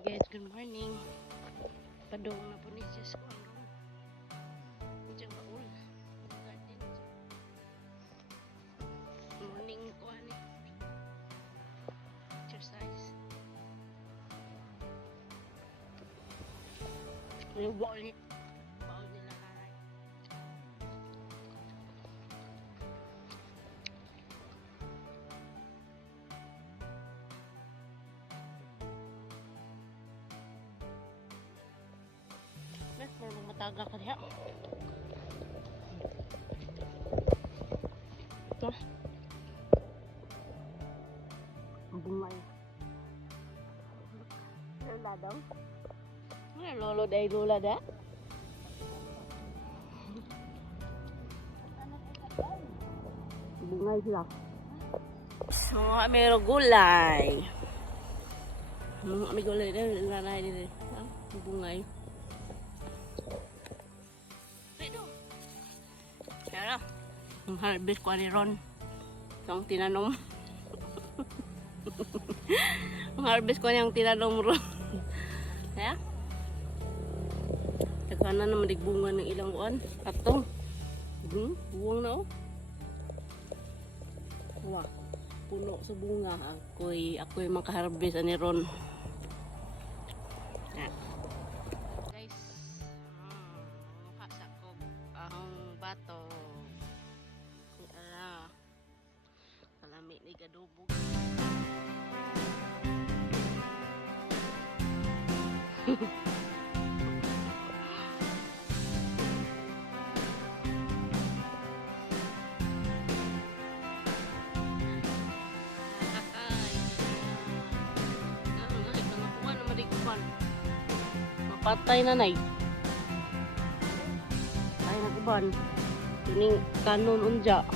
guys, good morning. Padong na po ni Sis ko ang room. Diyan baul. Garden. Morning ko ani. Exercise. Yung baul ni. Baul nila nanay. Meron mataga ka diha. Ito. Ang bungay. Lola daw. Lolo day lola da. Bungay sila. So, meron gulay. May gulay din. Nanay din. Bungay. Kaya ang harvest ko ni Ron. Itong tinanom. Ang harvest ko niyang tinanom Ron. Kaya? Tagkana na madigbunga ng ilang buwan. Atong. Buwang na oh. Wah, puno sa bunga. Ako'y makaharvest ni Ron. Guys, mukha sa ko ang bato. Kalami ni gadubog. Mapatay na nay. Ay naguban. Kining kanon unja.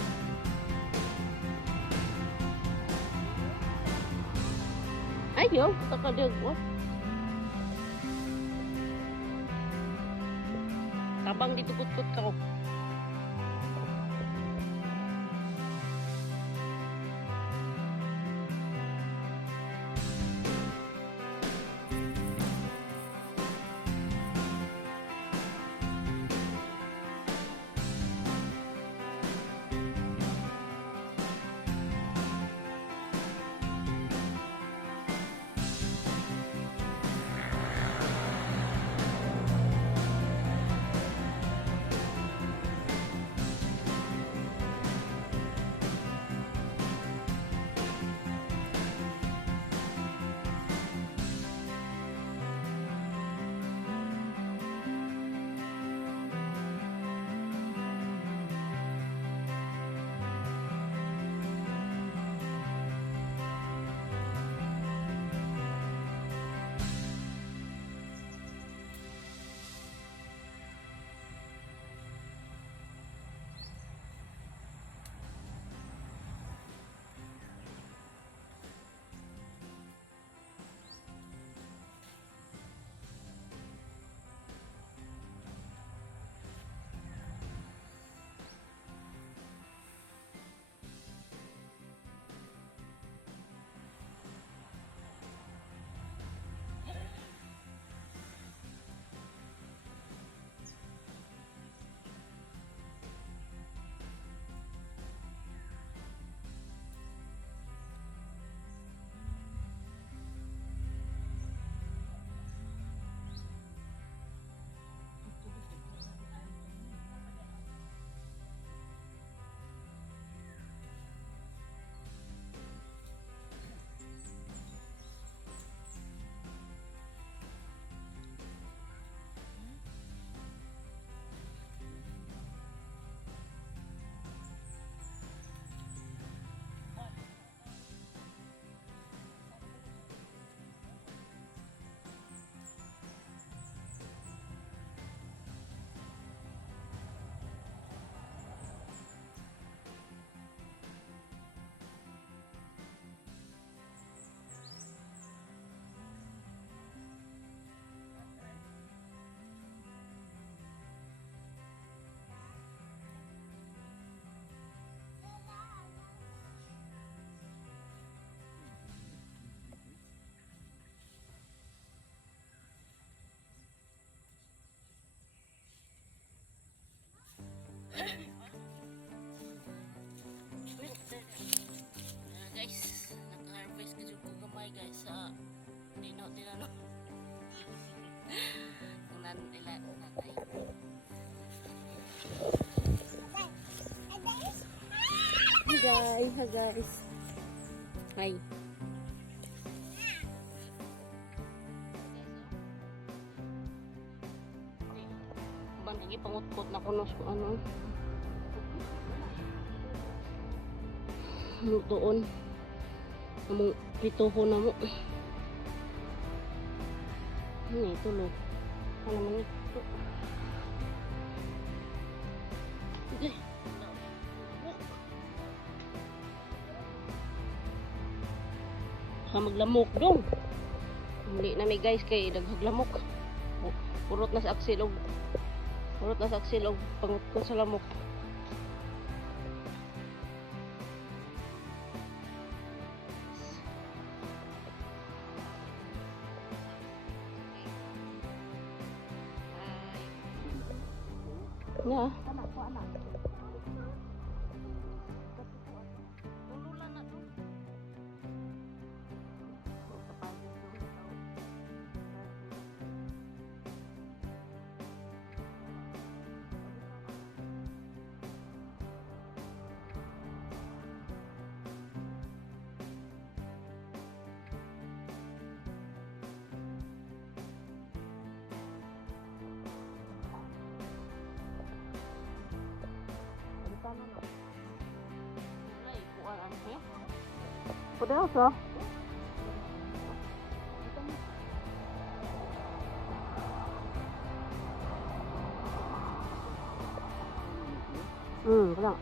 Ayo, takadeg what? Tabang ditukot-kot ka ko. Guys, naka-harvest ko yung kugamay guys sa tinano. Kunan nila natay. Hi guys. Hi. Ban lagi pangutkot na kuno sa ano. Doon. Among pituho na mo. Ano ito lo? Ano man ito? Okay. Maglamok dong. Hindi na may guys kay daghaglamok. Purot na sa aksil og pangut ko sa lamok. Na. Anak ko anak. Padahal sa wala.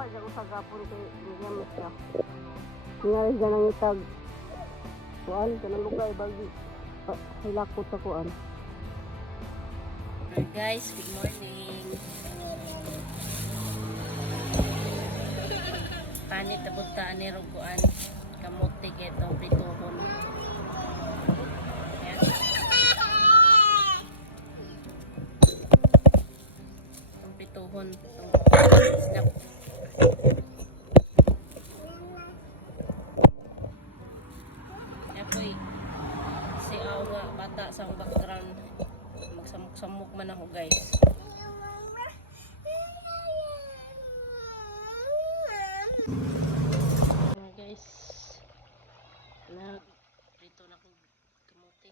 Kaya ako sa gapon kay Miriam siya. Ngayon dyan ang itag kuan, kanang lugay bagi hilakot sa kuan. Hi guys, good morning. Panit na puntaan ni Roguan. Kamuti kaya itong prituhon. Ayan. Itong prituhon. Itong snap. Apoy. Si Awa, bata sa background. Magsamok-samok man ako guys. Guys, prito na kong kamote.